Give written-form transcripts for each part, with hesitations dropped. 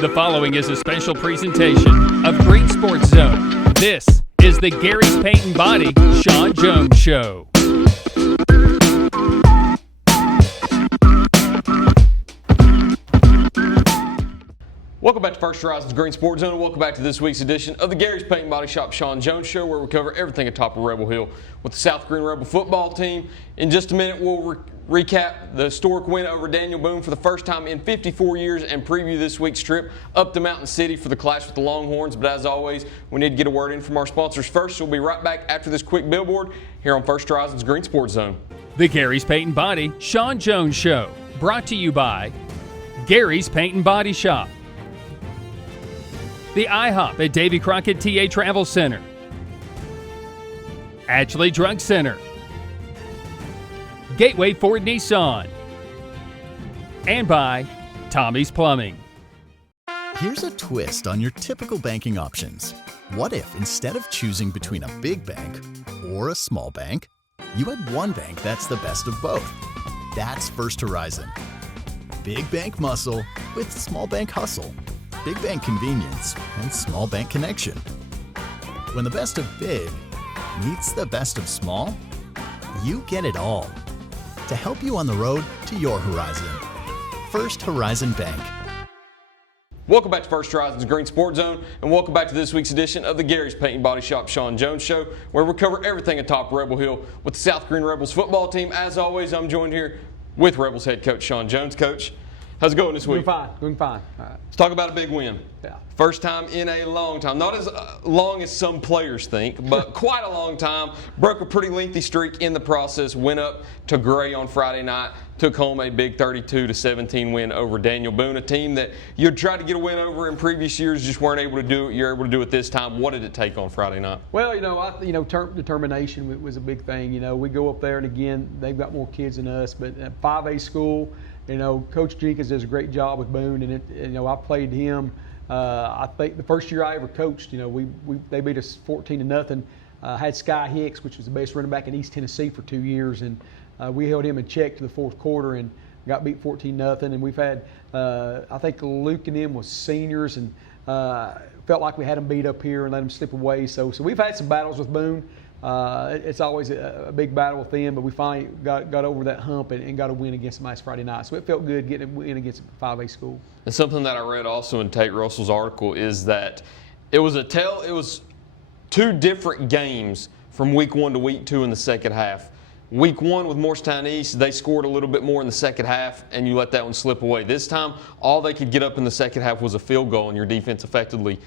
The following is a special presentation of Greene Sports Zone. This is the Gary's Paint and Body Shawn Jones Show. Welcome back to First Horizon's Greene Sports Zone. Welcome back to this week's edition of the Gary's Paint and Body Shop Shawn Jones Show, where we cover everything atop of Rebel Hill with the South Greene Rebel football team. In just a minute, we'll recap the historic win over Daniel Boone for the first time in 54 years and preview this week's trip up to Mountain City for the clash with the Longhorns. But as always, we need to get a word in from our sponsors first. So we'll be right back after this quick billboard here on First Horizon's Greene Sports Zone. The Gary's Paint and Body Shawn Jones Show, brought to you by Gary's Paint and Body Shop, the IHOP at Davy Crockett TA Travel Center, Ashley Drug Center, Gateway Ford Nissan, and by Tommy's Plumbing. Here's a twist on your typical banking options. What if instead of choosing between a big bank or a small bank, you had one bank that's the best of both? That's First Horizon. Big bank muscle with small bank hustle. Big bank convenience and small bank connection. When the best of big meets the best of small, you get it all. To help you on the road to your horizon. First Horizon Bank. Welcome back to First Horizon's Greene Sports Zone, and welcome back to this week's edition of the Gary's Paint and Body Shop Shawn Jones Show, where we cover everything atop Rebel Hill with the South Greene Rebels football team. As always, I'm joined here with Rebels head coach Shawn Jones. Coach, how's it going this week? Doing fine. All right. Let's talk about a big win. Yeah. First time in a long time. Not as long as some players think, but quite a long time. Broke a pretty lengthy streak in the process. Went up to Gray on Friday night. Took home a big 32-17 win over Daniel Boone, a team that you tried to get a win over in previous years, just weren't able to do it. You're able to do it this time. What did it take on Friday night? Well, determination was a big thing. We go up there, and again, they've got more kids than us, but at 5A school, Coach Jenkins does a great job with Boone, and I played him. I think the first year I ever coached, they beat us 14-0. Had Sky Hicks, which was the best running back in East Tennessee for 2 years, and we held him in check to the fourth quarter and got beat 14-0. And we've had, I think Luke and them was seniors, and felt like we had them beat up here and let them slip away. So we've had some battles with Boone. It's always a big battle with them, but we finally got over that hump and got a win against them last Friday night. So it felt good getting a win against a 5A school. And something that I read also in Tate Russell's article is that it was two different games from week 1 to week 2 in the second half. Week 1 with Morristown East, they scored a little bit more in the second half, and you let that one slip away. This time, all they could get up in the second half was a field goal, and your defense effectively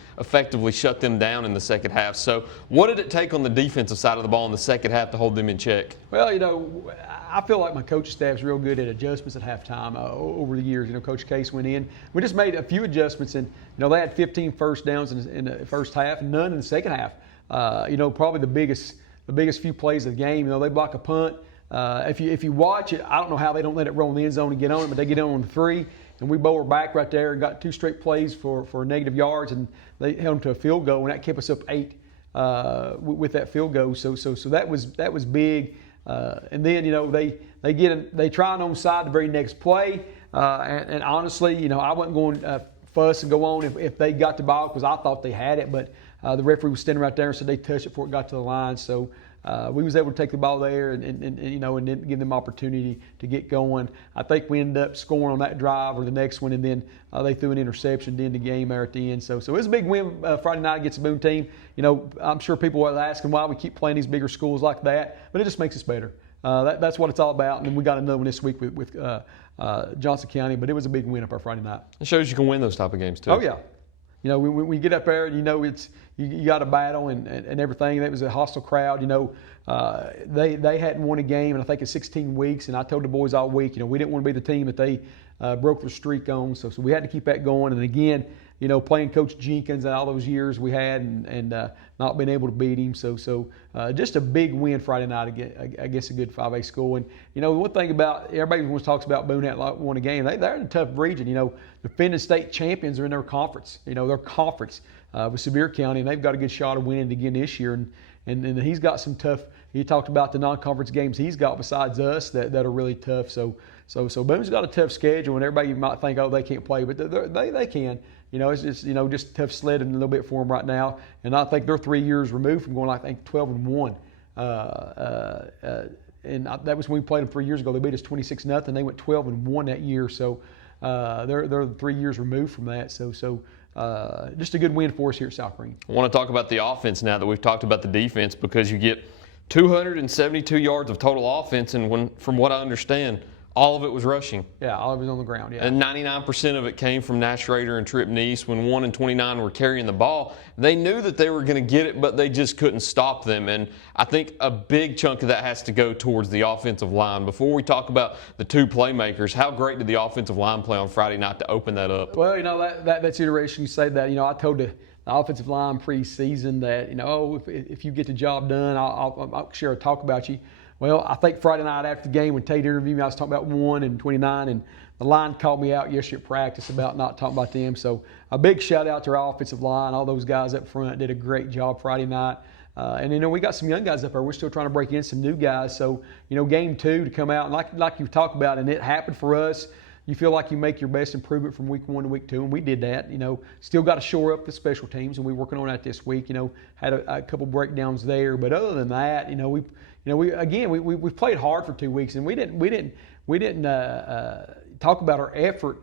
shut them down in the second half. So what did it take on the defensive side of the ball in the second half to hold them in check? Well, I feel like my coaching staff is real good at adjustments at halftime over the years. Coach Case went in. We just made a few adjustments, and they had 15 first downs in the first half and none in the second half. Probably the biggest few plays of the game. They block a punt. If you watch it, I don't know how they don't let it roll in the end zone and get on it, but they get on the 3, and we bowl her back right there and got 2 straight plays for negative yards, and they held them to a field goal, and that kept us up 8 with that field goal. So that was big. And then they try an onside the very next play, and honestly, I wasn't going to fuss and go on if they got the ball because I thought they had it, but the referee was standing right there and said they touched it before it got to the line. So we was able to take the ball there and then give them opportunity to get going. I think we ended up scoring on that drive or the next one, and then they threw an interception to end the game there at the end. So it was a big win Friday night against the Boone team. I'm sure people are asking why we keep playing these bigger schools like that, but it just makes us better. That's what it's all about. And then we got another one this week with Johnson County, but it was a big win up our Friday night. It shows you can win those type of games too. Oh yeah. When we get up there, it's you got a battle and everything. That was a hostile crowd. They hadn't won a game in I think in 16 weeks, and I told the boys all week, we didn't want to be the team that they broke their streak on. So we had to keep that going. And again, playing Coach Jenkins and all those years we had and not being able to beat him. So just a big win Friday night against a good 5A school. And, one thing about everybody always talks about Boone hadn't won a game. They're in a tough region. Defending state champions are in their conference. Their conference with Sevier County, and they've got a good shot of winning again this year. And he's got some tough. He talked about the non-conference games he's got besides us that are really tough. So So Boone's got a tough schedule, and everybody might think, oh, they can't play, but they can. It's just just tough sledding a little bit for them right now. And I think they're 3 years removed from going, I think, 12-1. And that was when we played them 3 years ago. They beat us 26-0. They went 12-1 that year. So they're 3 years removed from that. So just a good win for us here at South Greene. I want to talk about the offense now that we've talked about the defense, because you get 272 yards of total offense, and from what I understand, all of it was rushing. Yeah, all of it was on the ground, yeah. And 99% of it came from Nash Rader and Trip Neese. When 1 and 29 were carrying the ball, they knew that they were going to get it, but they just couldn't stop them. And I think a big chunk of that has to go towards the offensive line. Before we talk about the two playmakers, how great did the offensive line play on Friday night to open that up? Well, that's interesting you say that. I told the offensive line preseason that, if you get the job done, I'll share a talk about you. Well, I think Friday night after the game when Tate interviewed me, I was talking about 1 and 29, and the line called me out yesterday at practice about not talking about them. So a big shout out to our offensive line. All those guys up front did a great job Friday night. And we got some young guys up there. We're still trying to break in some new guys. So, game 2 to come out, and like you talked about, and it happened for us. You feel like you make your best improvement from week 1 to week 2, and we did that. Still got to shore up the special teams, and we're working on that this week. Had a couple breakdowns there, but other than that, we played hard for 2 weeks, and we didn't talk about our effort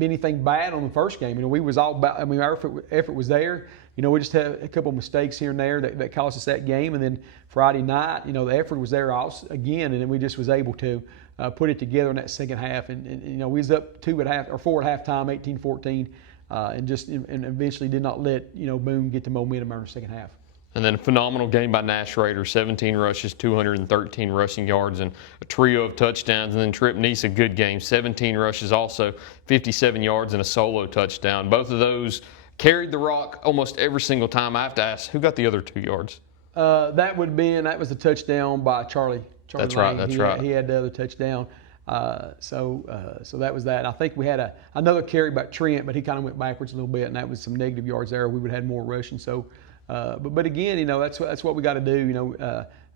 anything bad on the first game. We was all about. Our effort was there. We just had a couple of mistakes here and there that cost us that game, and then Friday night, the effort was there also, again, and then we just was able to put it together in that second half, and we was up 4 at halftime, 18-14, and eventually did not let Boone get the momentum in the second half. And then a phenomenal game by Nash Rader, 17 rushes, 213 rushing yards, and a trio of touchdowns. And then Trip Neese, a good game, 17 rushes also, 57 yards, and a solo touchdown. Both of those carried the rock almost every single time. I have to ask, who got the other 2 yards? That was the touchdown by Charlie. That's Lane. right. He had the other touchdown. So that was that. I think we had another carry by Trent, but he kind of went backwards a little bit, and that was some negative yards there. We would have had more rushing. So, but again, that's what we got to do.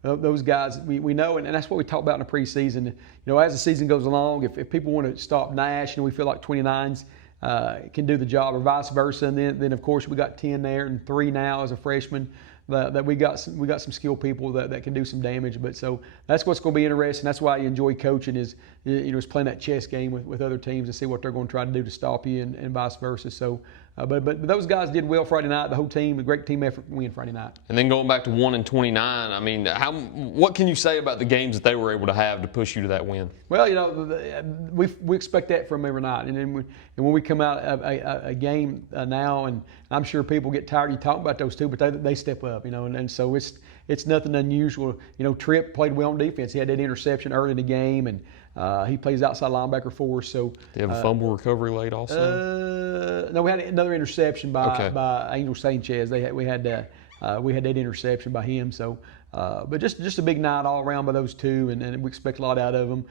Those guys we know, and that's what we talked about in the preseason. As the season goes along, if people want to stop Nash, we feel like 29s can do the job, or vice versa. And then of course we got 10 there and 3 now as a freshman. That we got some skilled people that can do some damage. But so that's what's going to be interesting. That's why you enjoy coaching is playing that chess game with other teams and see what they're going to try to do to stop you and vice versa. So, but those guys did well Friday night. The whole team, a great team effort win Friday night. And then going back to 1 and 29, what can you say about the games that they were able to have to push you to that win? Well, we expect that from every night, and when we come out a game now, and I'm sure people get tired of you talking about those two, but they step up, and so it's nothing unusual. Tripp played well on defense. He had that interception early in the game, and he plays outside linebacker for us. So they have a fumble recovery late also. No, we had another interception by Angel Sanchez. We had that interception by him. So, but just a big night all around by those two, and we expect a lot out of them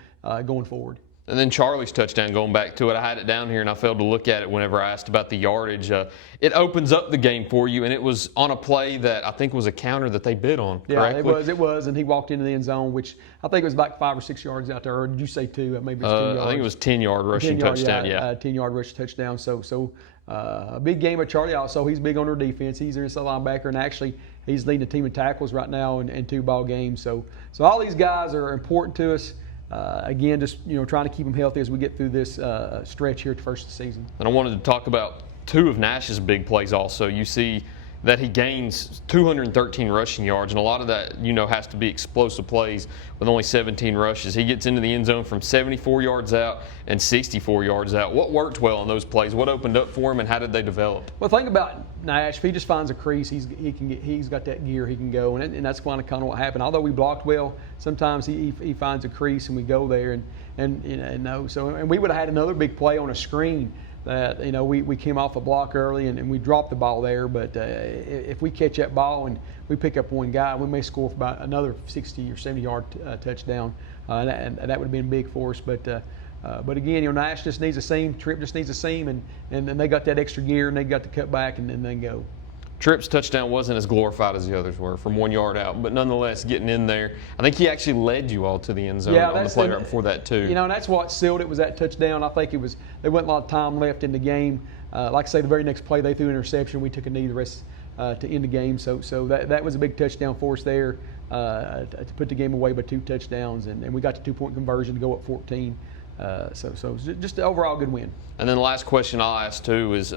going forward. And then Charlie's touchdown, going back to it, I had it down here and I failed to look at it whenever I asked about the yardage. It opens up the game for you, and it was on a play that I think was a counter that they bid on, correctly? Yeah, it was, and he walked into the end zone, which I think it was like 5 or 6 yards out there. Or did you say 2? Maybe it's 2 yards. I think it was 10-yard rushing touchdown, yeah. 10-yard rushing touchdown. So a big game of Charlie also. He's big on their defense. He's their inside linebacker, and actually he's leading the team in tackles right now in 2 ball games. So all these guys are important to us. Again, just trying to keep them healthy as we get through this stretch here at the first of the season. And I wanted to talk about 2 of Nash's big plays also. You see that he gains 213 rushing yards, and a lot of that, has to be explosive plays with only 17 rushes. He gets into the end zone from 74 yards out and 64 yards out. What worked well in those plays? What opened up for him, and how did they develop? Well, the thing about Nash, if he just finds a crease, he's got that gear, he can go, and that's kind of what happened. Although we blocked well, sometimes he finds a crease and we go there, and we would have had another big play on a screen. That we came off a block early and we dropped the ball there, but if we catch that ball and we pick up one guy, we may score for about another 60 or 70 yard touchdown, and that would have been big for us. But again, Nash just needs a seam, Tripp just needs a seam, and they got that extra gear and they got to cut back and then go. Tripp's touchdown wasn't as glorified as the others were from 1 yard out, but nonetheless getting in there. I think he actually led you all to the end zone on the play right before that too. You know, and that's what sealed it, was that touchdown. I think there wasn't a lot of time left in the game. Like I say, the very next play they threw an interception. We took a knee the rest to end the game. So that was a big touchdown for us there to put the game away by 2 touchdowns, and we got the 2-point conversion to go up 14. So just an overall good win. And then the last question I'll ask too is,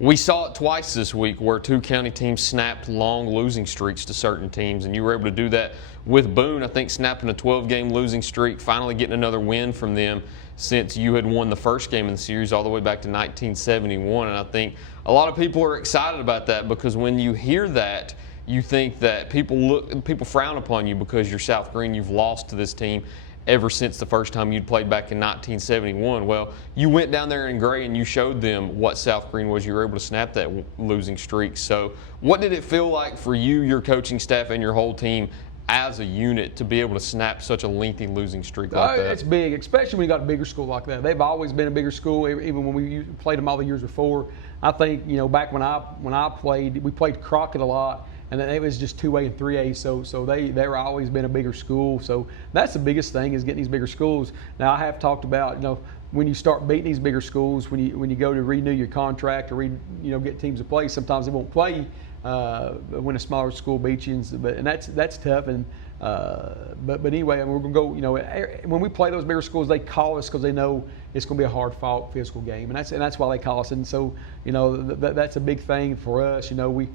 we saw it twice this week where 2 county teams snapped long losing streaks to certain teams, and you were able to do that with Boone, I think, snapping a 12-game losing streak, finally getting another win from them since you had won the first game in the series all the way back to 1971. And I think a lot of people are excited about that, because when you hear that, you think that people frown upon you because you're South Greene, you've lost to this team ever since the first time you'd played back in 1971. Well, you went down there in gray and you showed them what South Greene was. You were able to snap that losing streak. So what did it feel like for you, your coaching staff, and your whole team as a unit to be able to snap such a lengthy losing streak like that? It's big, especially when you got a bigger school like that. They've always been a bigger school, even when we played them all the years before. I think, you know, back when I played, we played Crockett a lot, and then it was just 2A and 3A, so they're always been a bigger school. So that's the biggest thing, is getting these bigger schools. Now, I have talked about, you know, when you start beating these bigger schools, when you go to renew your contract or get teams to play, sometimes they won't play when a smaller school beats you, and that's tough. And but anyway, we're gonna go. You know, when we play those bigger schools, they call us because they know it's gonna be a hard-fought physical game, and that's why they call us. And so, you know, that's a big thing for us. You know, we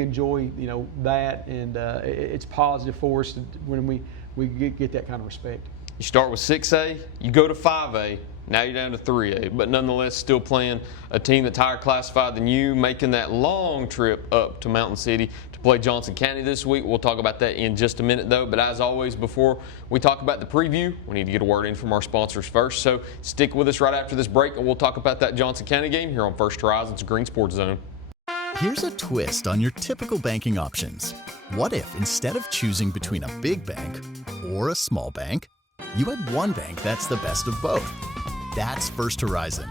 enjoy, you know, that, and it's positive for us when we get that kind of respect. You start with 6A, you go to 5A, now you're down to 3A, but nonetheless still playing a team that's higher classified than you, making that long trip up to Mountain City to play Johnson County this week. We'll talk about that in just a minute though, but as always, before we talk about the preview, we need to get a word in from our sponsors first, so stick with us right after this break and we'll talk about that Johnson County game here on First Horizon's Green Sports Zone. Here's a twist on your typical banking options. What if, instead of choosing between a big bank or a small bank, you had one bank that's the best of both? That's First Horizon.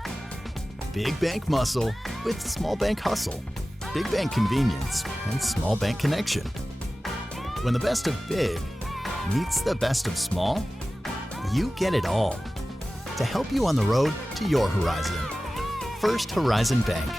Big bank muscle with small bank hustle. Big bank convenience and small bank connection. When the best of big meets the best of small, you get it all. To help you on the road to your horizon. First Horizon Bank.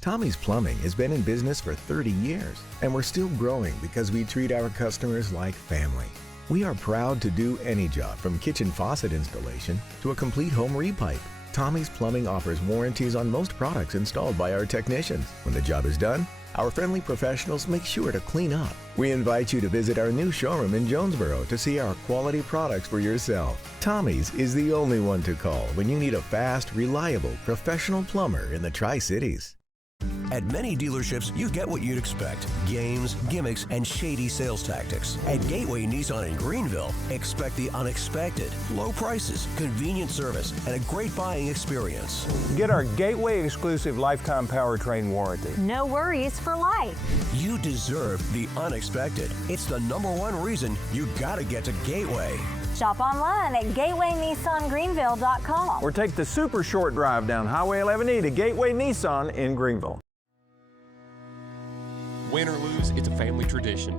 Tommy's Plumbing has been in business for 30 years, and we're still growing because we treat our customers like family. We are proud to do any job, from kitchen faucet installation to a complete home repipe. Tommy's Plumbing offers warranties on most products installed by our technicians. When the job is done, our friendly professionals make sure to clean up. We invite you to visit our new showroom in Jonesboro to see our quality products for yourself. Tommy's is the only one to call when you need a fast, reliable, professional plumber in the Tri-Cities. At many dealerships, you get what you'd expect: games, gimmicks, and shady sales tactics. At Gateway Nissan in Greenville, expect the unexpected: low prices, convenient service, and a great buying experience. Get our Gateway exclusive lifetime powertrain warranty. No worries for life. You deserve the unexpected. It's the #1 reason you gotta get to Gateway. Shop online at GatewayNissanGreenville.com. Or take the super short drive down Highway 11E to Gateway Nissan in Greenville. Win or lose, it's a family tradition.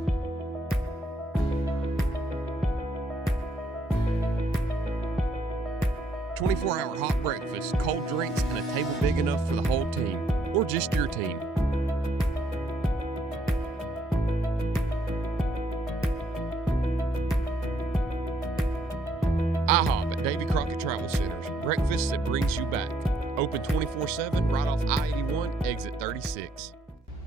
"24-hour hot breakfast, cold drinks, and a table big enough for the whole team, or just your team. Travel Centers, breakfast that brings you back. Open 24/7 right off I-81, exit 36.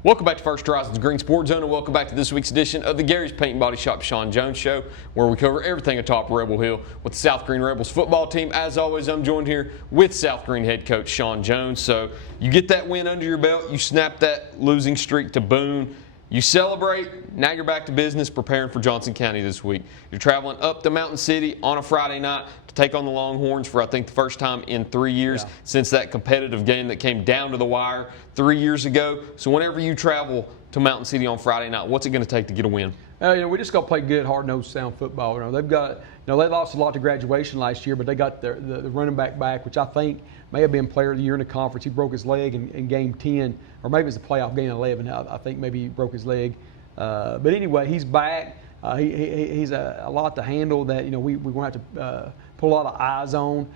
Welcome back to First Horizons Green Sports Zone, and welcome back to this week's edition of the Gary's Paint and Body Shop Shawn Jones Show, where we cover everything atop Rebel Hill with the South Greene Rebels football team. As always, I'm joined here with South Greene head coach Shawn Jones. So you get that win under your belt, you snap that losing streak to Boone, you celebrate, now you're back to business preparing for Johnson County this week. You're traveling up to Mountain City on a Friday night to take on the Longhorns for, I think, the first time in 3 years since that competitive game that came down to the wire 3 years ago. So whenever you travel to Mountain City on Friday night, what's it going to take to get a win? We just got to play good, hard-nosed, sound football. They've got, they lost a lot to graduation last year, but they got the running back, which I think may have been player of the year in the conference. He broke his leg in game 10, or maybe it was the playoff game 11. I think maybe he broke his leg. But anyway, he's back. He's a lot to handle that, we're going to have to put a lot of eyes on.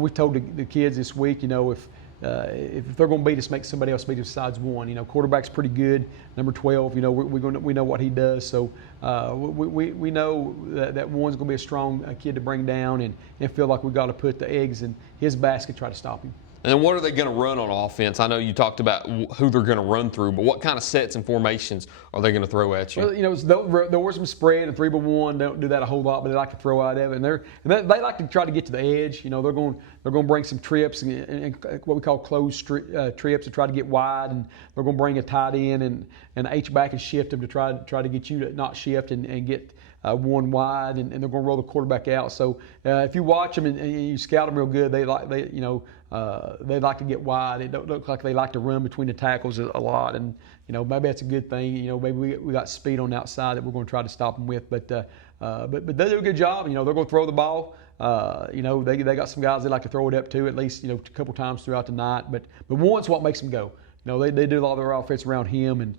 We've told the kids this week, if they're going to beat us, make somebody else beat us besides one. Quarterback's pretty good. Number 12, we know what he does. So we know that one's going to be a strong kid to bring down, and feel like we've got to put the eggs in his basket, try to stop him. And then what are they going to run on offense? I know you talked about who they're going to run through, but what kind of sets and formations are they going to throw at you? Well, there was some spread and 3-by-1. Don't do that a whole lot, but they like to throw out of it. And they like to try to get to the edge. They're going to bring some trips and what we call closed trips to try to get wide, and they're going to bring a tight end and an H-back and shift them to try to get you to not shift and get one wide, and they're going to roll the quarterback out. So if you watch them and you scout them real good, they like to get wide. It don't look like they like to run between the tackles a lot, and maybe that's a good thing. Maybe we got speed on the outside that we're going to try to stop them with. But they do a good job. They're going to throw the ball. They got some guys they like to throw it up to at least a couple times throughout the night. But one's what makes them go. They do a lot of their offense around him and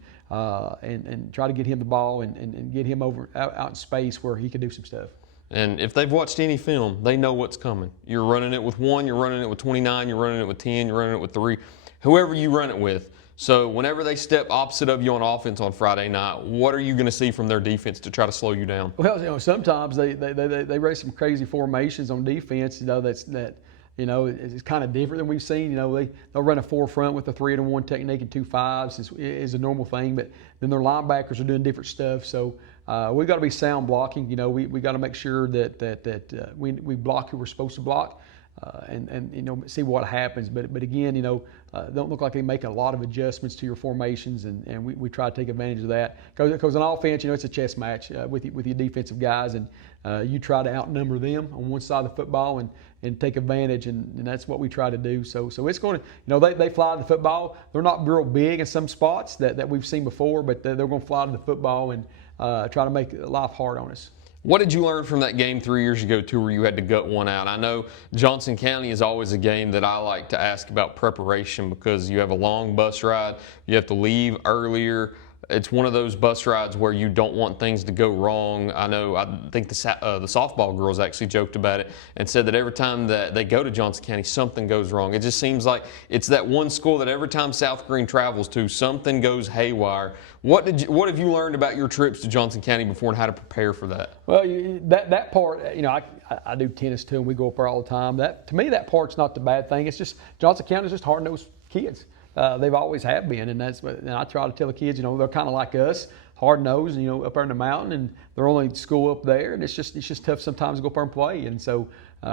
try to get him the ball and get him out in space where he can do some stuff. And if they've watched any film, they know what's coming. You're running it with 1, you're running it with 29, you're running it with 10, you're running it with 3, whoever you run it with. So whenever they step opposite of you on offense on Friday night, what are you going to see from their defense to try to slow you down? Well, sometimes they raise some crazy formations on defense. It's kind of different than we've seen. They'll run a 4-front with a 3-1 technique and 2 5s is a normal thing. But then their linebackers are doing different stuff. So we've got to be sound blocking. We got to make sure that we block who we're supposed to block. And see what happens. But again, don't look like they make a lot of adjustments to your formations, and we try to take advantage of that. Because on offense, it's a chess match with your defensive guys, and you try to outnumber them on one side of the football and take advantage, and that's what we try to do. So it's going to, they fly to the football. They're not real big in some spots that we've seen before, but they're going to fly to the football and try to make life hard on us. What did you learn from that game 3 years ago, too, where you had to gut one out? I know Johnson County is always a game that I like to ask about preparation because you have a long bus ride. You have to leave earlier. It's one of those bus rides where you don't want things to go wrong. I think the softball girls actually joked about it and said that every time that they go to Johnson County, something goes wrong. It just seems like it's that one school that every time South Greene travels to, something goes haywire. What have you learned about your trips to Johnson County before and how to prepare for that? Well, that part, I do tennis too, and we go up there all the time. To me, that part's not the bad thing. It's just Johnson County is just hard-nosed kids. They've always have been, and I try to tell the kids, they're kind of like us, hard-nosed, up there in the mountain, and they're only in school up there, and it's just tough sometimes to go up there and play. And so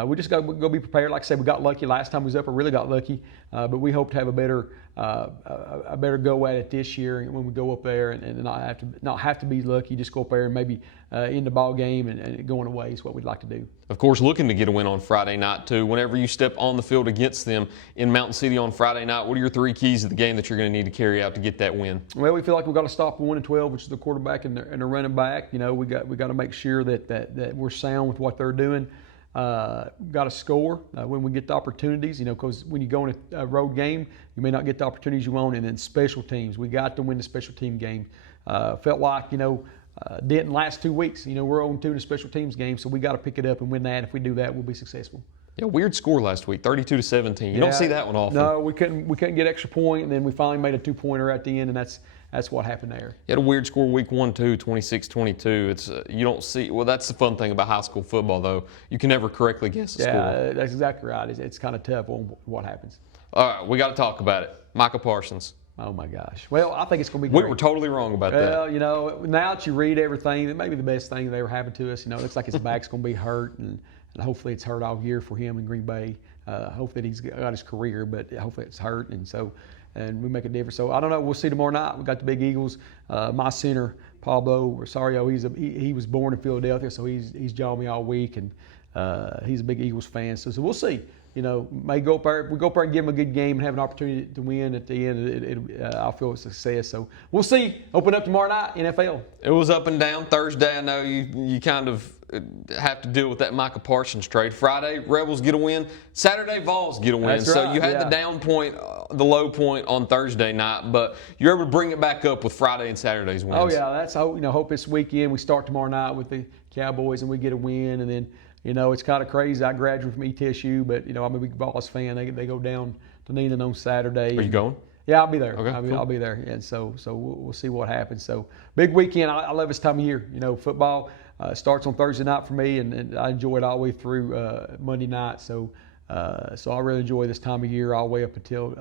we just got to go be prepared. Like I said, we got lucky last time we was up. I really got lucky, but we hope to have a better go at it this year when we go up there and not have to be lucky. Just go up there and maybe end the ball game and going away is what we'd like to do. Of course, looking to get a win on Friday night too. Whenever you step on the field against them in Mountain City on Friday night, what are your 3 keys of the game that you're going to need to carry out to get that win? Well, we feel like we've got to stop 1 and 12, which is the quarterback and the running back. We got to make sure that we're sound with what they're doing. Got to score when we get the opportunities, because when you go in a road game, you may not get the opportunities you want. And then special teams, we got to win the special team game. Felt like, didn't last 2 weeks. We're 0-2 in a special teams game, so we got to pick it up and win that. If we do that, we'll be successful. Yeah, weird score last week, 32-17. You don't see that one often. No, we couldn't get extra point, and then we finally made a 2-pointer at the end, and that's that's what happened there. You had a weird score week 1, too, 26-22. It's you don't see. Well, that's the fun thing about high school football, though. You can never correctly guess the score. Yeah, that's exactly right. It's kind of tough on what happens. All right, we got to talk about it. Micah Parsons. Oh my gosh. Well, I think it's going to be great. We were totally wrong about that. Well, you know, now that you read everything, it may be the best thing that ever happened to us. You know, it looks like his back's going to be hurt, and hopefully it's hurt all year for him in Green Bay. Hopefully he's got his career, but hopefully it's hurt, and we make a difference. So I don't know. We'll see tomorrow night. We got the big Eagles. My center, Pablo Rosario, he was born in Philadelphia, so he's jawed me all week, and he's a big Eagles fan. So we'll see. You know, may go up there. If we go up there and give them a good game and have an opportunity to win at the end, I'll feel a success. So we'll see. Open up tomorrow night, NFL. It was up and down. Thursday, I know you kind of have to deal with that Micah Parsons trade. Friday, Rebels get a win. Saturday, Vols get a win. That's so right, you had the down point, the low point on Thursday night, but you're able to bring it back up with Friday and Saturday's wins. Oh yeah, that's hope this weekend we start tomorrow night with the Cowboys and we get a win, and then. You know, it's kind of crazy. I graduated from ETSU, but, you know, I'm a big Vols fan. They go down to Neenah on Saturday. Are you going? Yeah, I'll be there. Okay, I'll be there. And so we'll see what happens. So, big weekend. I love this time of year. You know, football starts on Thursday night for me, and I enjoy it all the way through Monday night. So I really enjoy this time of year all the way up until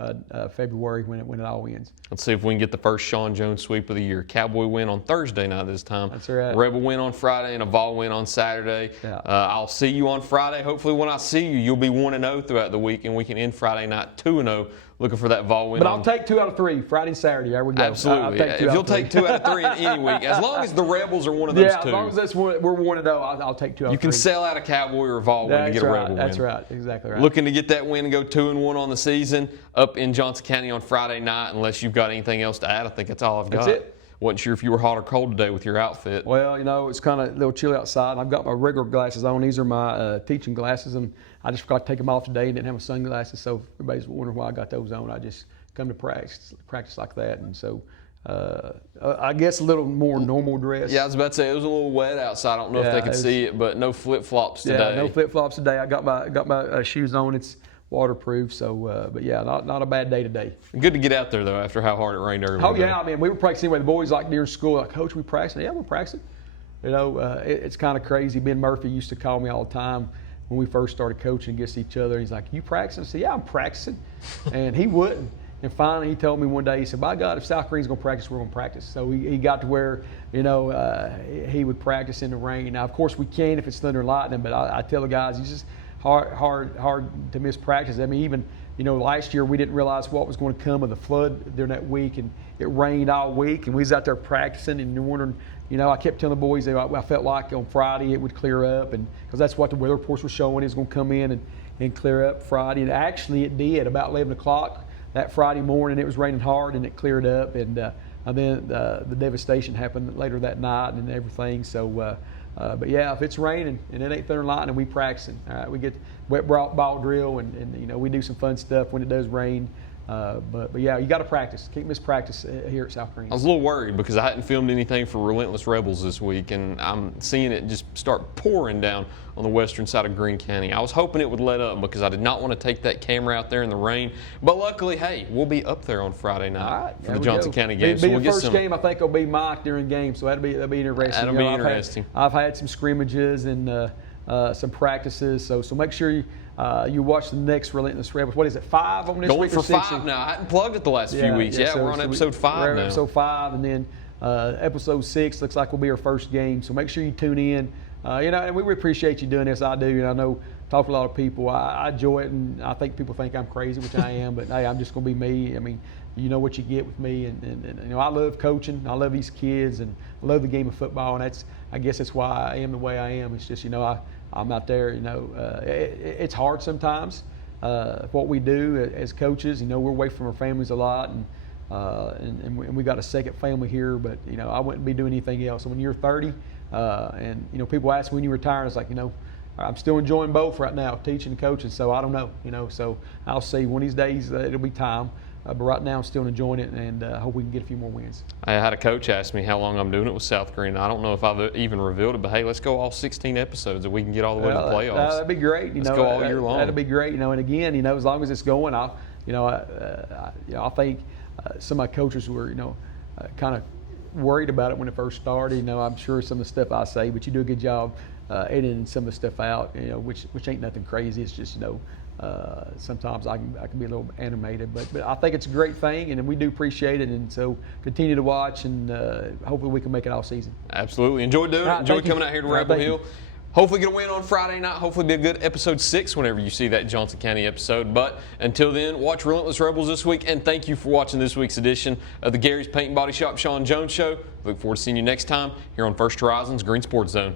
February when it all ends. Let's see if we can get the first Shawn Jones sweep of the year. Cowboy win on Thursday night this time. That's right. Rebel win on Friday and a Vol win on Saturday. Yeah. I'll see you on Friday. Hopefully when I see you, you'll be 1-0 throughout the week, and we can end Friday night 2-0 looking for that Vol win. But I'll take 2 out of 3, Friday and Saturday. There we go. Absolutely. If you'll take 2 out of 3 in any week, as long as the Rebels are one of those two. Yeah, as long as we're 1-0, I'll take 2 out of 3. You can sell out a Cowboy or a Vol win to get a Rebel win. That's right. Exactly right. Looking to get that win and go 2-1 on the season up in Johnson County on Friday night, unless you've got anything else to add. I think that's all I've got. That's it. Wasn't sure if you were hot or cold today with your outfit. Well, you know, it's kind of a little chilly outside. I've got my regular glasses on. These are my teaching glasses, and I just forgot to take them off today and didn't have my sunglasses, so everybody's wondering why I got those on. I just come to practice like that, and so I guess a little more normal dress. Yeah, I was about to say it was a little wet outside. I don't know if they could see it, but no flip-flops today. Yeah, no flip-flops today. I got my shoes on. It's waterproof, so but yeah, not a bad day today. Good to get out there though after how hard it rained earlier. Oh yeah, I mean we were practicing anyway. The boys like during school, like, Coach, we practicing? Yeah, we're practicing. You know, it's kind of crazy. Ben Murphy used to call me all the time when we first started coaching against each other. He's like, "You practicing?" I said, "Yeah, I'm practicing," and he wouldn't. And finally, he told me one day, he said, "By God, if South Greene's going to practice, we're going to practice." So he got to where, you know, he would practice in the rain. Now, of course, we can if it's thunder and lightning, but I tell the guys, it's just hard to miss practice. I mean, even, you know, last year we didn't realize what was going to come of the flood during that week, and it rained all week, and we was out there practicing and wondering, you know, I kept telling the boys that I felt like on Friday it would clear up, and because that's what the weather reports were showing, it's going to come in and clear up Friday, and actually it did. About 11 o'clock that Friday morning, it was raining hard, and it cleared up, and then the devastation happened later that night and everything. So, but yeah, if it's raining and it ain't thunder and lightning, we practicing. All right, we get wet ball drill, and you know, we do some fun stuff when it does rain. But yeah, you got to practice. Can't miss practice here at South Greene. I was a little worried because I hadn't filmed anything for Relentless Rebels this week, and I'm seeing it just start pouring down on the western side of Greene County. I was hoping it would let up because I did not want to take that camera out there in the rain. But luckily, hey, we'll be up there on Friday night for the Johnson County game. So the first game, I think, will be Mike during game, so that'll be interesting. That'll be interesting. I've had some scrimmages and some practices, so make sure you watch the next Relentless Rebels. What is it, 5 on this Going week? Going for 5 now. I hadn't plugged it the last few weeks. Yeah, we're on episode 5 now. Episode 5, and then episode 6 looks like will be our first game. So make sure you tune in. You know, and we appreciate you doing this. I do, and I know talk to a lot of people. I enjoy it, and I think people think I'm crazy, which I am. But hey, I'm just going to be me. I mean, you know what you get with me, and you know, I love coaching. I love these kids, and I love the game of football, and I guess that's why I am the way I am. It's just, you know, I'm out there. You know, it's hard sometimes. What we do as coaches, you know, we're away from our families a lot, and we got a second family here. But you know, I wouldn't be doing anything else. So when you're 30, and you know, people ask when you retire, it's like, you know, I'm still enjoying both right now, teaching and coaching. So I don't know, you know. So I'll see. One of these days it'll be time. But right now I'm still enjoying it, and I hope we can get a few more wins. I had a coach ask me how long I'm doing it with South Greene. I don't know if I've even revealed it, but hey, let's go all 16 episodes and we can get all the way to the playoffs. That'd be great. Let's go all year long. That'd be great. You know, and again, you know, as long as it's going, I think some of my coaches were, you know, kind of worried about it when it first started. You know, I'm sure some of the stuff I say, but you do a good job editing some of the stuff out. You know, which ain't nothing crazy. It's just, you know, sometimes I can be a little animated, but I think it's a great thing, and we do appreciate it. And so continue to watch, and hopefully we can make it all season. Absolutely, enjoy doing it. Enjoy coming out here to Rebel Hill. Hopefully get a win on Friday night. Hopefully be a good episode 6 whenever you see that Johnson County episode. But until then, watch Relentless Rebels this week, and thank you for watching this week's edition of the Gary's Paint and Body Shop Shawn Jones Show. Look forward to seeing you next time here on First Horizon's Green Sports Zone.